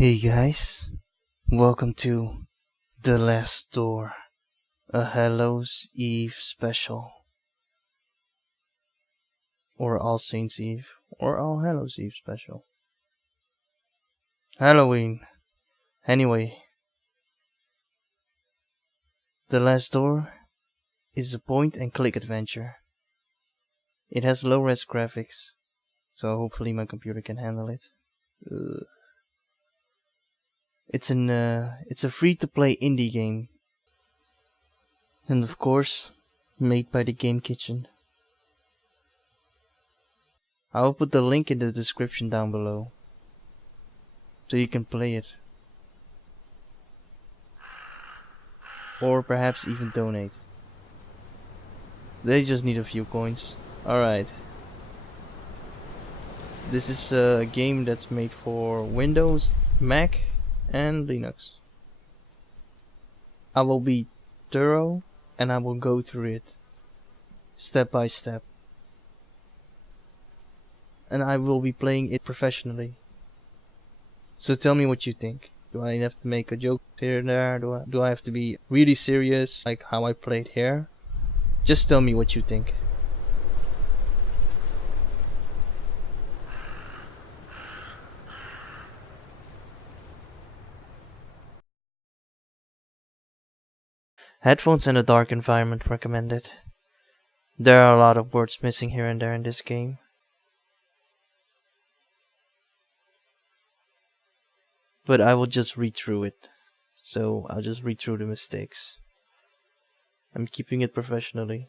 Hey guys, welcome to The Last Door, a Hallows Eve special. Or All Saints Eve, or All Hallows Eve special. Halloween. Anyway, The Last Door is a point and click adventure. It has low res graphics, so hopefully my computer can handle it. It's a free-to-play indie game, and of course, made by the Game Kitchen. I will put the link in the description down below, so you can play it. Or perhaps even donate. They just need a few coins. Alright. This is a game that's made for Windows, Mac, and Linux. I will be thorough and I will go through it step by step. And I will be playing it professionally. So tell me what you think. Do I have to make a joke here and there? Do I have to be really serious like how I played here? Just tell me what you think. Headphones in a dark environment recommended. There are a lot of words missing here and there in this game. But I will just read through it. So I'll just read through the mistakes. I'm keeping it professionally.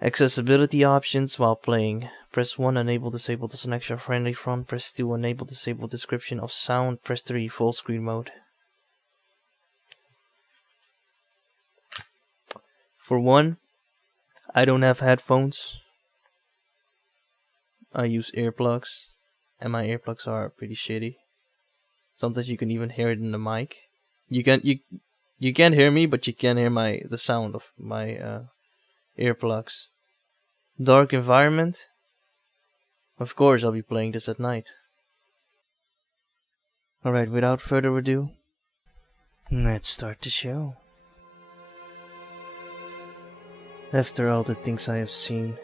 Accessibility options while playing. Press 1 enable disable the selection of friendly front. Press 2 enable disable description of sound. Press 3 full screen mode. For one, I don't have headphones. I use earplugs, and my earplugs are pretty shitty. Sometimes you can even hear it in the mic. You can't hear me, but you can hear the sound of my earplugs. Dark environment. Of course, I'll be playing this at night. Alright, without further ado, let's start the show. After all the things I have seen,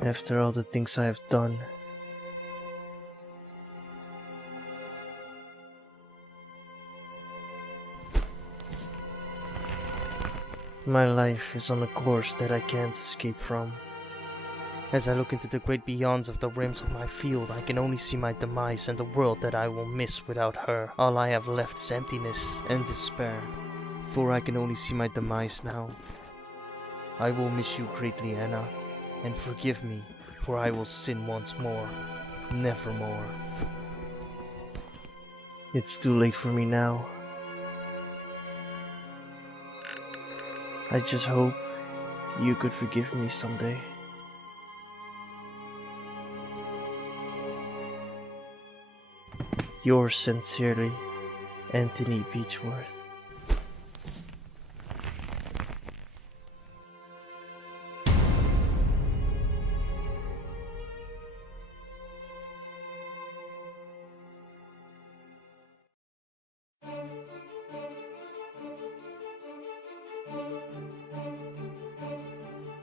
after all the things I have done, my life is on a course that I can't escape from. As I look into the great beyonds of the rims of my field, I can only see my demise and the world that I will miss without her. All I have left is emptiness and despair, for I can only see my demise now. I will miss you greatly, Anna, and forgive me, for I will sin once more, nevermore. It's too late for me now. I just hope you could forgive me someday. Yours sincerely, Anthony Beechworth.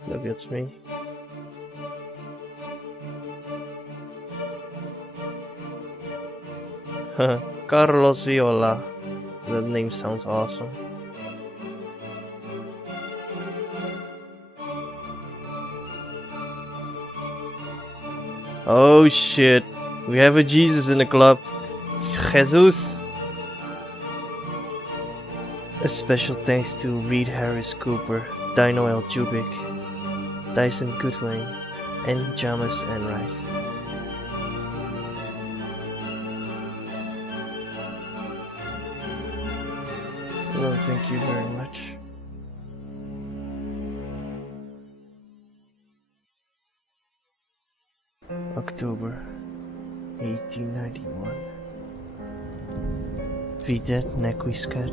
Look at me. Carlos Viola. That name sounds awesome. Oh shit. We have a Jesus in the club. Jesus. A special thanks to Reed Harris Cooper, Dino L. Jubik, Dyson Goodwin, and Jamas Enright. Well, thank you very much. October 1891. Wie det nequiscat,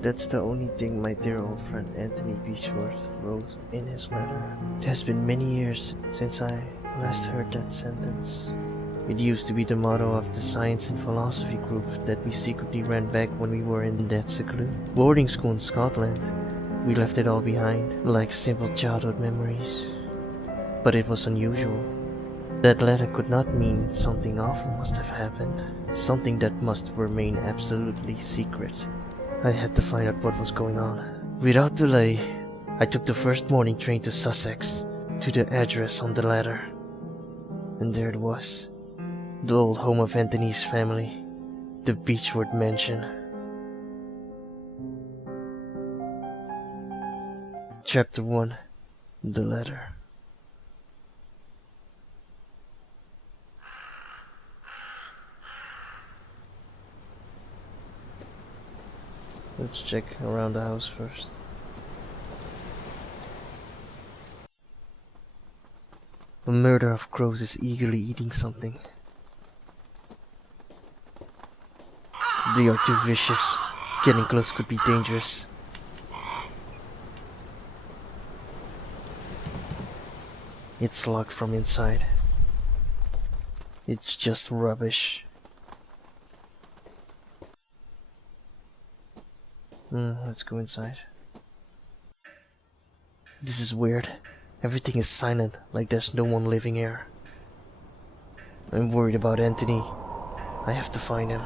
That's the only thing my dear old friend Anthony Beechworth wrote in his letter. It has been many years since I last heard that sentence. It used to be the motto of the science and philosophy group that we secretly ran back when we were in that secluded boarding school in Scotland. We left it all behind, like simple childhood memories. But it was unusual. That letter could not mean something awful must have happened, something that must remain absolutely secret. I had to find out what was going on. Without delay, I took the first morning train to Sussex, to the address on the letter. And there it was, the old home of Anthony's family, the Beechworth Mansion. Chapter 1. The Letter. Let's check around the house first. A murder of crows is eagerly eating something. They are too vicious. Getting close could be dangerous. It's locked from inside. It's just rubbish. Let's go inside. This is weird. Everything is silent, like there's no one living here. I'm worried about Anthony. I have to find him.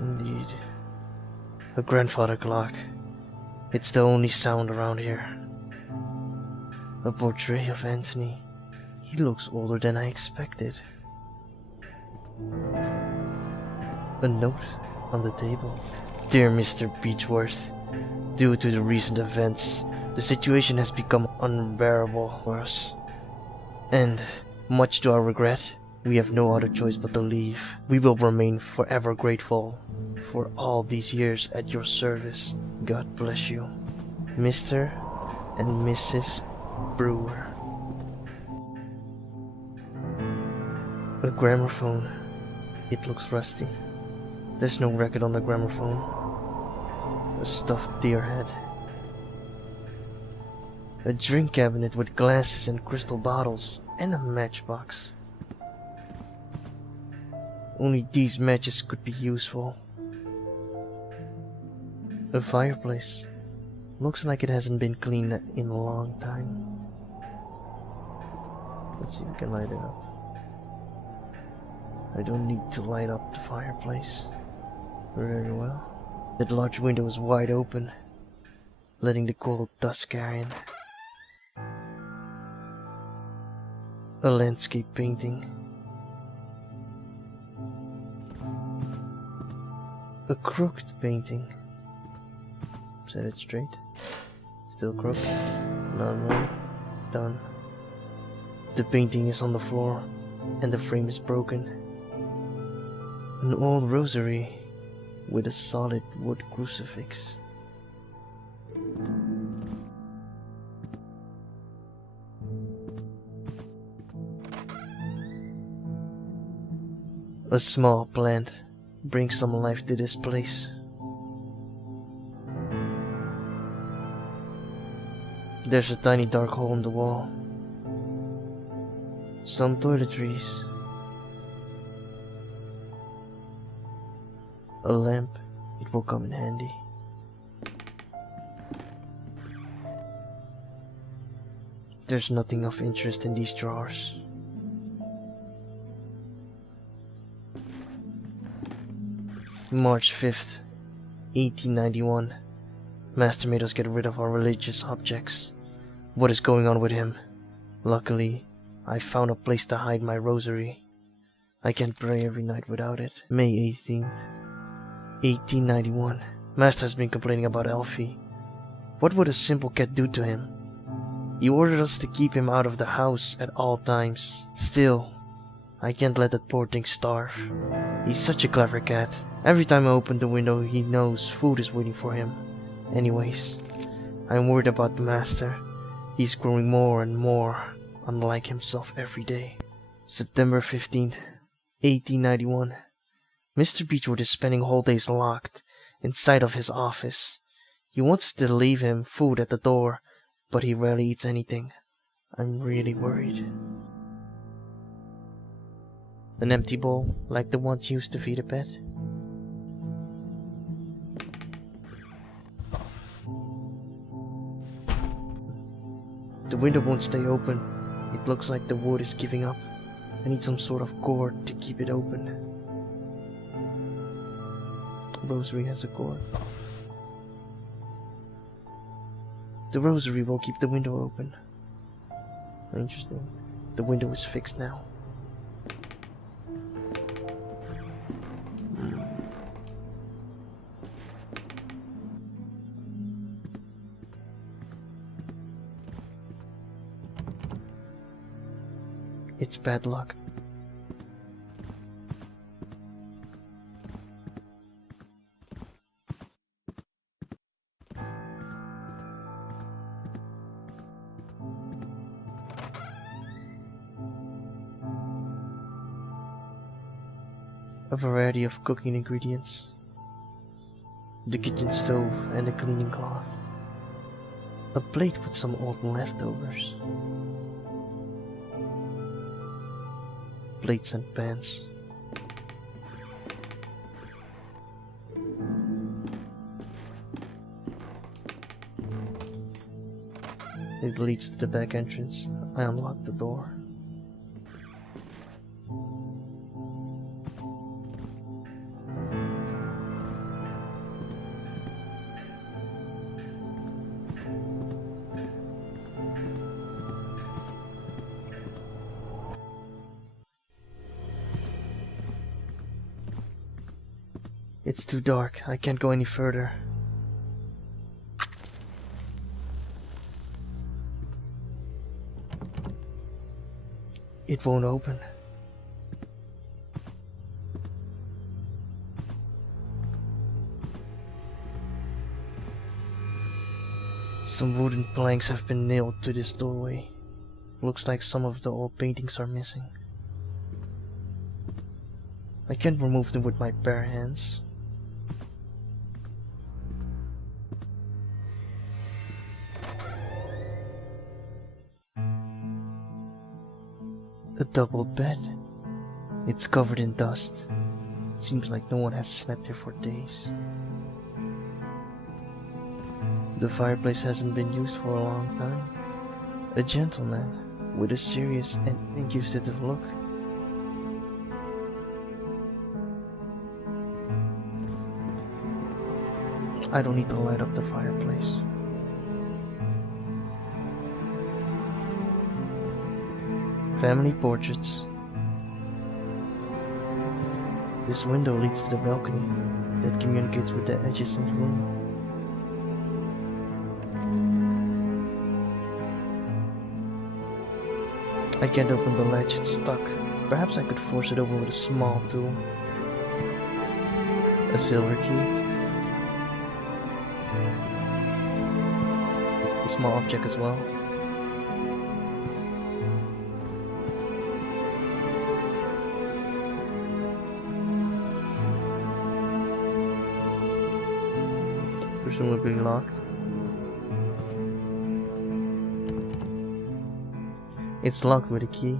Indeed. A grandfather clock. It's the only sound around here. A portrait of Anthony. He looks older than I expected. A note on the table. Dear Mr. Beechworth, due to the recent events, the situation has become unbearable for us. And, much to our regret, we have no other choice but to leave. We will remain forever grateful for all these years at your service. God bless you. Mr. and Mrs. Brewer. A gramophone. It looks rusty. There's no record on the gramophone. A stuffed deer head. A drink cabinet with glasses and crystal bottles, and a matchbox. Only these matches could be useful. A fireplace. Looks like it hasn't been cleaned in a long time. Let's see if we can light it up. I don't need to light up the fireplace. Very well. That large window is wide open, letting the cold dusk air in. A landscape painting. A crooked painting. Set it straight. Still crooked. Normal. Done. The painting is on the floor, and the frame is broken. An old rosary with a solid wood crucifix. A small plant brings some life to this place. There's a tiny dark hole in the wall. Some toiletries. A lamp. It will come in handy. There's nothing of interest in these drawers. March 5th, 1891. Master made us get rid of our religious objects. What is going on with him? Luckily, I found a place to hide my rosary. I can't pray every night without it. May 18th, 1891. Master has been complaining about Elfie. What would a simple cat do to him? He ordered us to keep him out of the house at all times. Still, I can't let that poor thing starve. He's such a clever cat. Every time I open the window, he knows food is waiting for him. Anyways, I'm worried about the master. He's growing more and more unlike himself every day. September 15th, 1891. Mr. Beechwood is spending whole days locked inside of his office. He wants us to leave him food at the door, but he rarely eats anything. I'm really worried. An empty bowl, like the ones used to feed a pet. The window won't stay open. It looks like the wood is giving up. I need some sort of cord to keep it open. Rosary has a cord. The rosary will keep the window open. Interesting. The window is fixed now. It's bad luck. A variety of cooking ingredients. The kitchen stove and a cleaning cloth. A plate with some old leftovers. Plates and pans. It leads to the back entrance. I unlock the door. It's too dark. I can't go any further. It won't open. Some wooden planks have been nailed to this doorway. Looks like some of the old paintings are missing. I can't remove them with my bare hands. A doubled bed. It's covered in dust. Seems like no one has slept here for days. The fireplace hasn't been used for a long time. A gentleman with a serious and inquisitive look. I don't need to light up the fireplace. Family portraits. This window leads to the balcony that communicates with the adjacent room. I can't open the latch, it's stuck. Perhaps I could force it open with a small tool. A silver key. A small object as well. Presumably locked. It's locked with a key.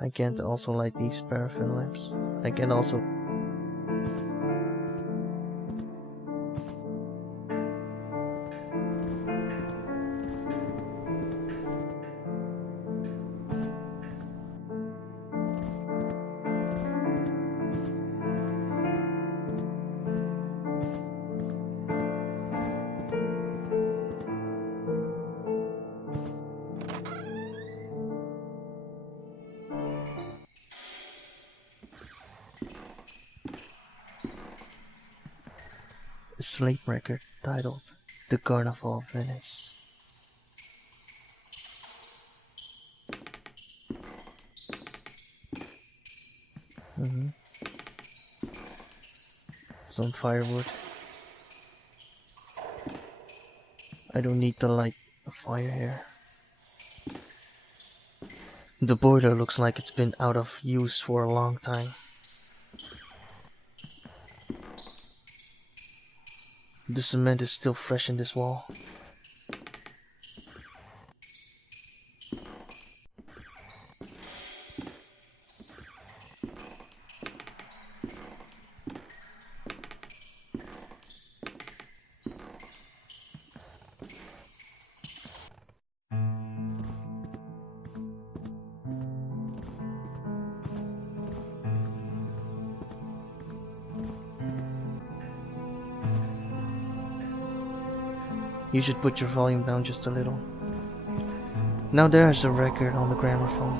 I can't also light these paraffin lamps. I can also a slate record titled The Carnival of Venice. some firewood. I don't need to light a fire here. The boiler looks like it's been out of use for a long time. The cement is still fresh in this wall. You should put your volume down just a little. Now there's a record on the gramophone.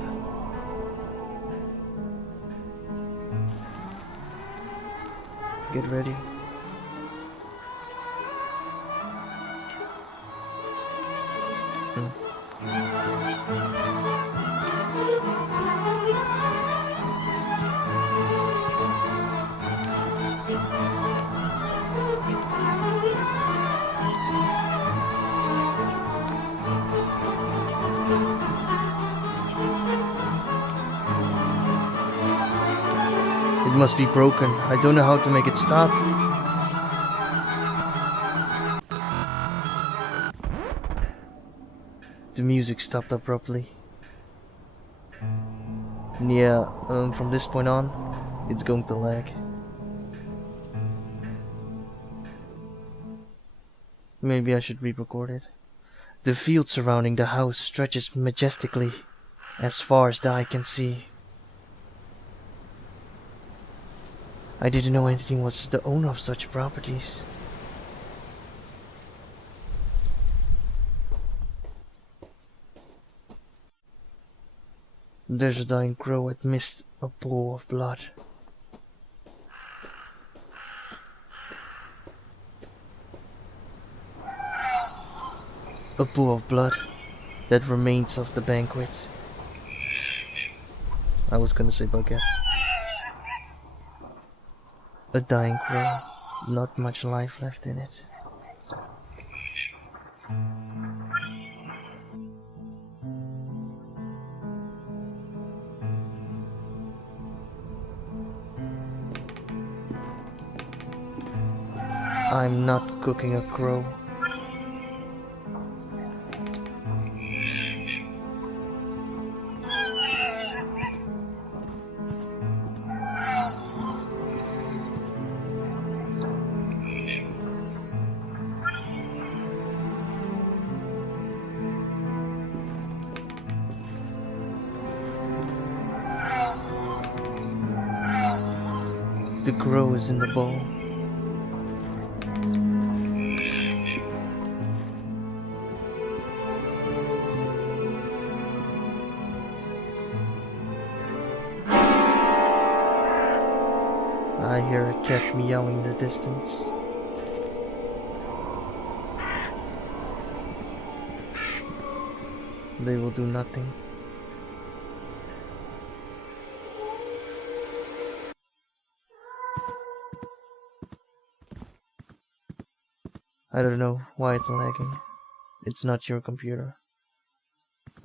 Get ready. It must be broken. I don't know how to make it stop. The music stopped abruptly. Yeah, from this point on, it's going to lag. Maybe I should re-record it. The field surrounding the house stretches majestically as far as the eye can see. I didn't know anything was the owner of such properties. There's a dying crow amidst a pool of blood. A pool of blood that remains of the banquet. I was gonna say bucket. A dying crow, not much life left in it. I'm not cooking a crow. The crow is in the bowl. I hear a cat meowing in the distance. They will do nothing. I don't know why it's lagging. It's not your computer.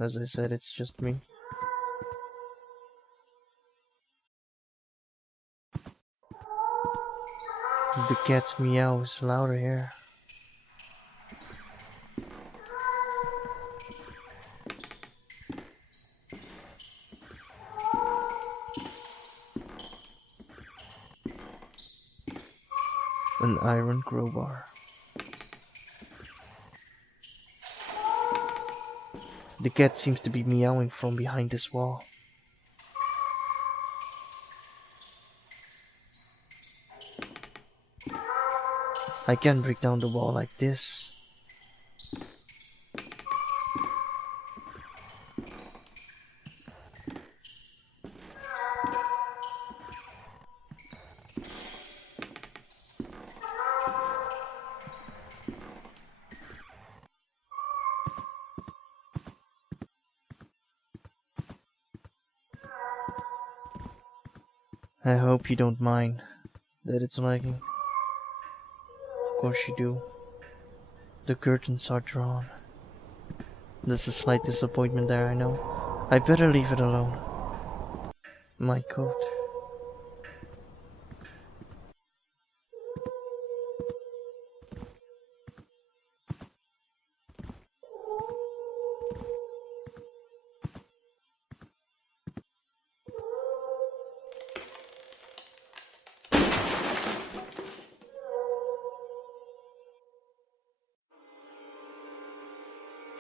As I said, it's just me. The cat's meow is louder here. An iron crowbar. The cat seems to be meowing from behind this wall. I can't break down the wall like this. I hope you don't mind that it's lagging. course you do. The curtains are drawn. There's a slight disappointment there, I know. I better leave it alone. My coat.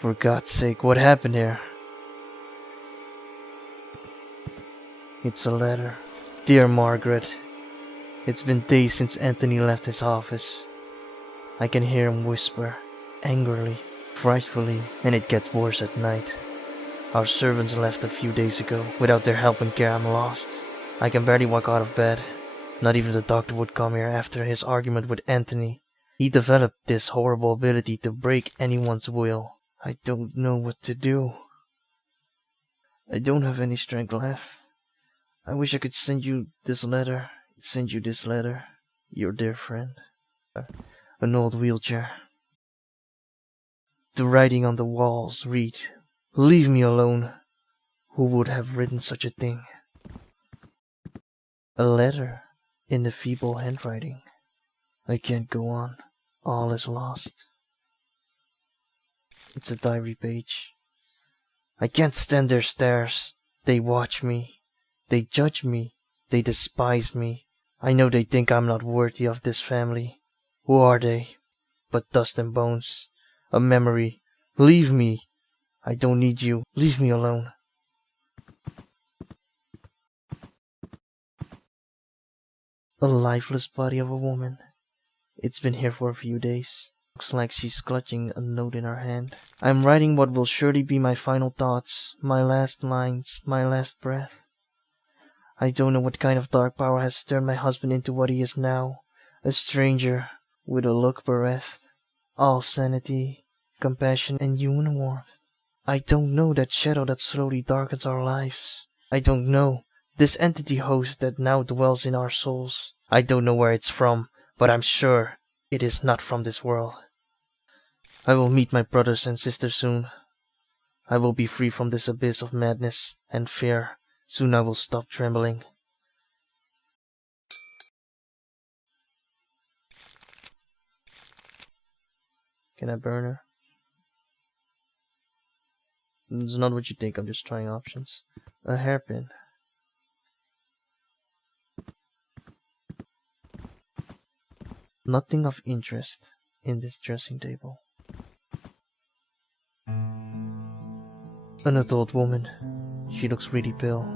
For God's sake, what happened here? It's a letter. Dear Margaret, it's been days since Anthony left his office. I can hear him whisper, angrily, frightfully, and it gets worse at night. Our servants left a few days ago. Without their help and care, I'm lost. I can barely walk out of bed. Not even the doctor would come here after his argument with Anthony. He developed this horrible ability to break anyone's will. I don't know what to do. I don't have any strength left. I wish I could send you this letter. Your dear friend. An old wheelchair. The writing on the walls read, "Leave me alone." Who would have written such a thing? A letter in the feeble handwriting. I can't go on. All is lost. It's a diary page. I can't stand their stares. They watch me. They judge me. They despise me. I know they think I'm not worthy of this family. Who are they? But dust and bones. A memory. Leave me. I don't need you. Leave me alone. A lifeless body of a woman. It's been here for a few days. Looks like she's clutching a note in her hand. I'm writing what will surely be my final thoughts, my last lines, my last breath. I don't know what kind of dark power has turned my husband into what he is now, a stranger with a look bereft, all sanity, compassion, and human warmth. I don't know that shadow that slowly darkens our lives. I don't know this entity host that now dwells in our souls. I don't know where it's from, but I'm sure it is not from this world. I will meet my brothers and sisters soon. I will be free from this abyss of madness and fear. Soon I will stop trembling. Can I burn her? It's not what you think, I'm just trying options. A hairpin. Nothing of interest in this dressing table. An adult woman. She looks really pale.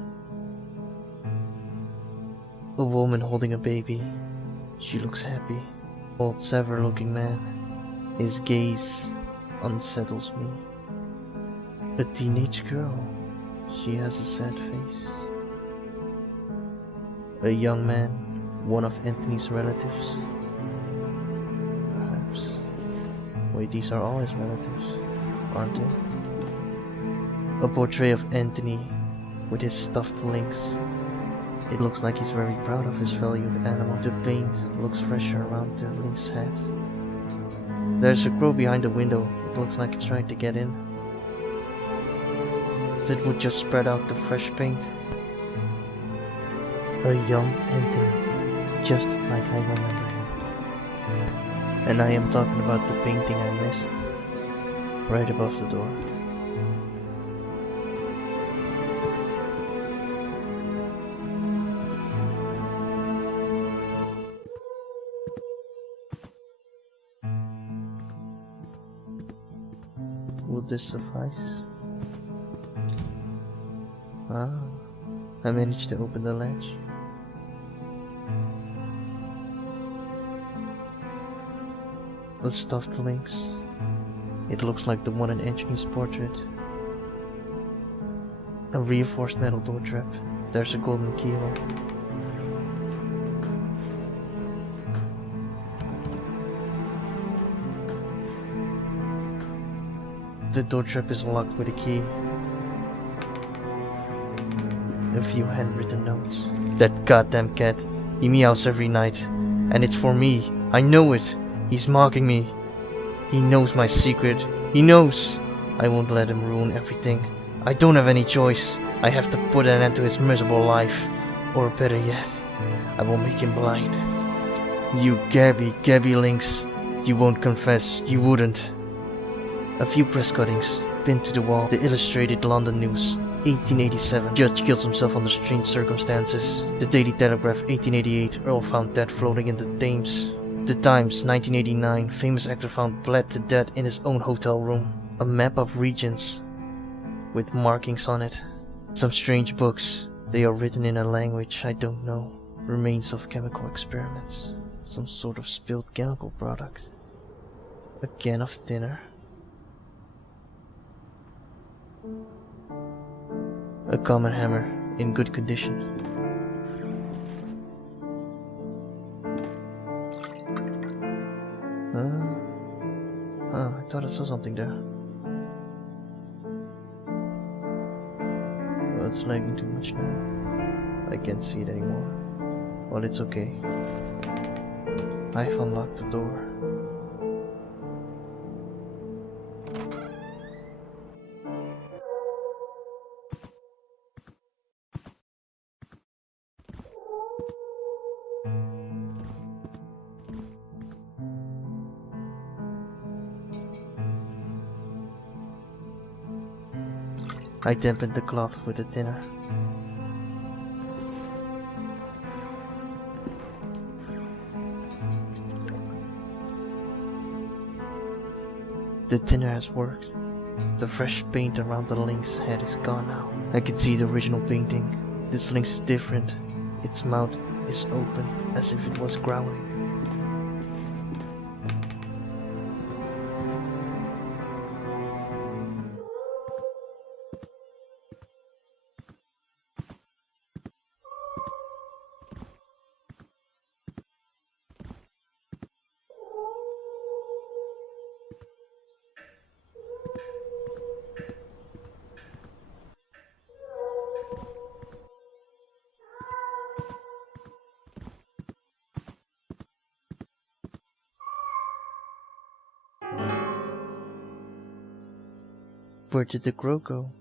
A woman holding a baby. She looks happy. Old severe-looking man. His gaze unsettles me. A teenage girl. She has a sad face. A young man. One of Anthony's relatives. Perhaps. Wait, these are all his relatives, aren't they? A portrait of Anthony with his stuffed lynx. It looks like he's very proud of his valued animal. The paint looks fresher around the lynx's head. There's a crow behind the window. It looks like it's trying to get in. That would just spread out the fresh paint. A young Anthony, just like I remember him. And I am talking about the painting I missed, right above the door. Would this suffice? Ah, I managed to open the latch. A stuffed lynx. It looks like the one in Anthony's portrait. A reinforced metal door trap. There's a golden keyhole. The door trap is locked with a key. A few handwritten notes. That goddamn cat. He meows every night. And it's for me. I know it. He's mocking me. He knows my secret. He knows. I won't let him ruin everything. I don't have any choice. I have to put an end to his miserable life. Or better yet, I will make him blind. You Gabby Lynx. You won't confess. You wouldn't. A few press cuttings, pinned to the wall. The Illustrated London News, 1887. Judge kills himself under strange circumstances. The Daily Telegraph, 1888. Earl found dead floating in the Thames. The Times, 1989. Famous actor found bled to death in his own hotel room. A map of regions with markings on it. Some strange books. They are written in a language I don't know. Remains of chemical experiments. Some sort of spilled chemical product. A can of thinner. A common hammer in good condition. I thought I saw something there. Well, it's lagging too much now. I can't see it anymore. Well, it's okay. I've unlocked the door. I dampened the cloth with a thinner. The thinner has worked. The fresh paint around the lynx's head is gone now. I can see the original painting. This lynx is different. Its mouth is open as if it was growling. Where did the crow go?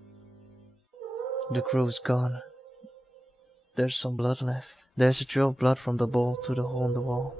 The crow's gone. There's some blood left. There's a trail of blood from the bowl to the hole in the wall.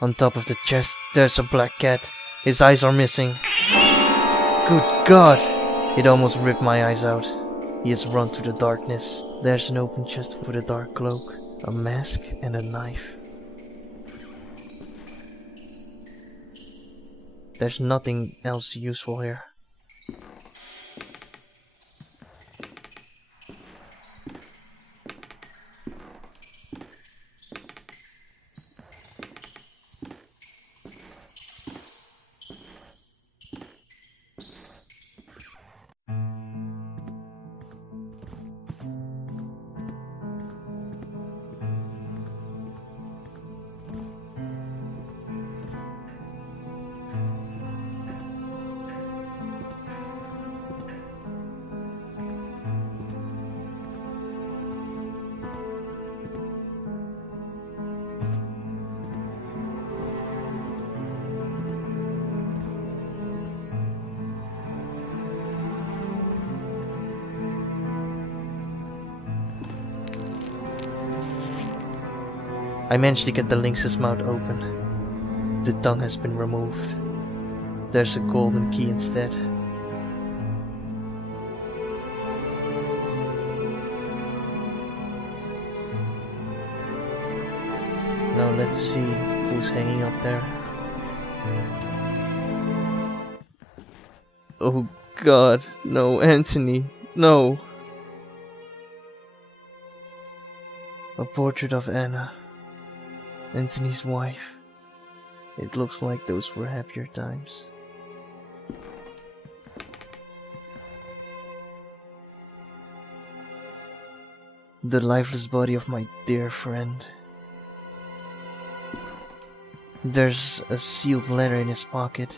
On top of the chest, there's a black cat. His eyes are missing. Good God! It almost ripped my eyes out. He has run through the darkness. There's an open chest with a dark cloak, a mask, and a knife. There's nothing else useful here. I managed to get the lynx's mouth open. The tongue has been removed. There's a golden key instead. Now let's see who's hanging up there. Oh God, no, Anthony, no. A portrait of Anna, Anthony's wife. It looks like those were happier times. the lifeless body of my dear friend. There's a sealed letter in his pocket.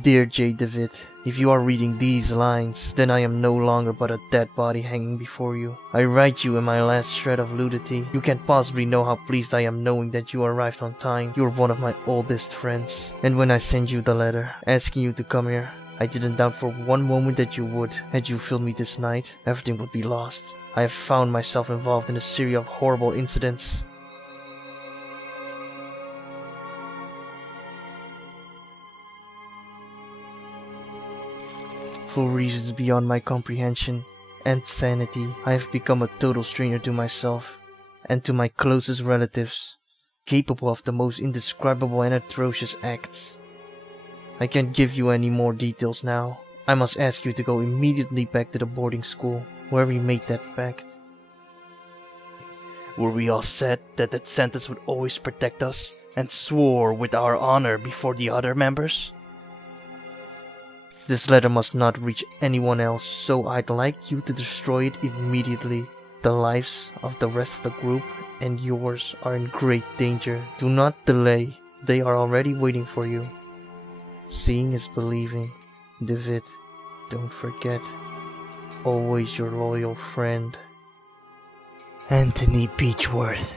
Dear J. Devitt, if you are reading these lines, then I am no longer but a dead body hanging before you. I write you in my last shred of lucidity. You can't possibly know how pleased I am knowing that you arrived on time. You are one of my oldest friends. And when I sent you the letter, asking you to come here, I didn't doubt for one moment that you would. Had you failed me this night, everything would be lost. I have found myself involved in a series of horrible incidents. For reasons beyond my comprehension and sanity, I have become a total stranger to myself and to my closest relatives, capable of the most indescribable and atrocious acts. I can't give you any more details now. I must ask you to go immediately back to the boarding school where we made that pact. Where we all said that that sentence would always protect us and swore with our honor before the other members. This letter must not reach anyone else, so I'd like you to destroy it immediately. The lives of the rest of the group and yours are in great danger. Do not delay. They are already waiting for you. Seeing is believing. Devitt, don't forget. Always your loyal friend, Anthony Beechworth.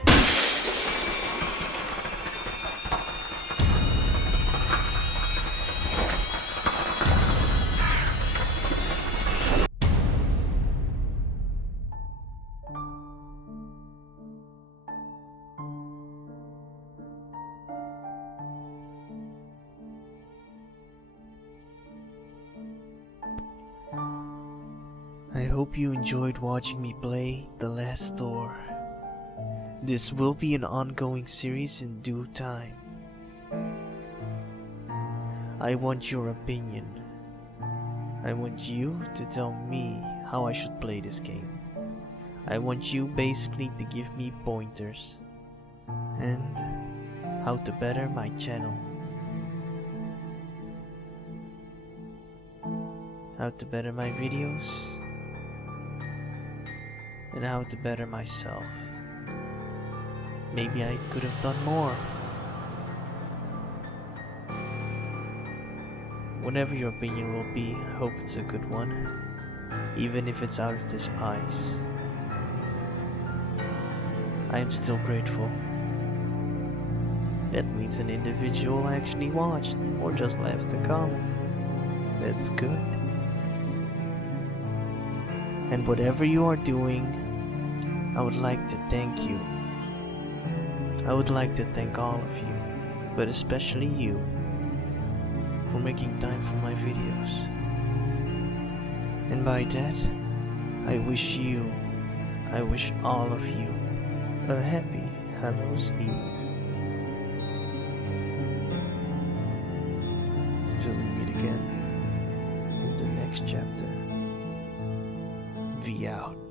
I hope you enjoyed watching me play The Last Door. This will be an ongoing series in due time. I want your opinion. I want you to tell me how I should play this game. I want you basically to give me pointers and how to better my channel. How to better my videos. And how to better myself. Maybe I could have done more. Whatever your opinion will be, I hope it's a good one, even if it's out of despise. I am still grateful. That means an individual actually watched or just left a comment. That's good. And whatever you are doing, I would like to thank you. I would like to thank all of you, but especially you, for making time for my videos. And by that, I wish all of you, a happy Hallows Eve. Till we meet again in the next chapter. V out.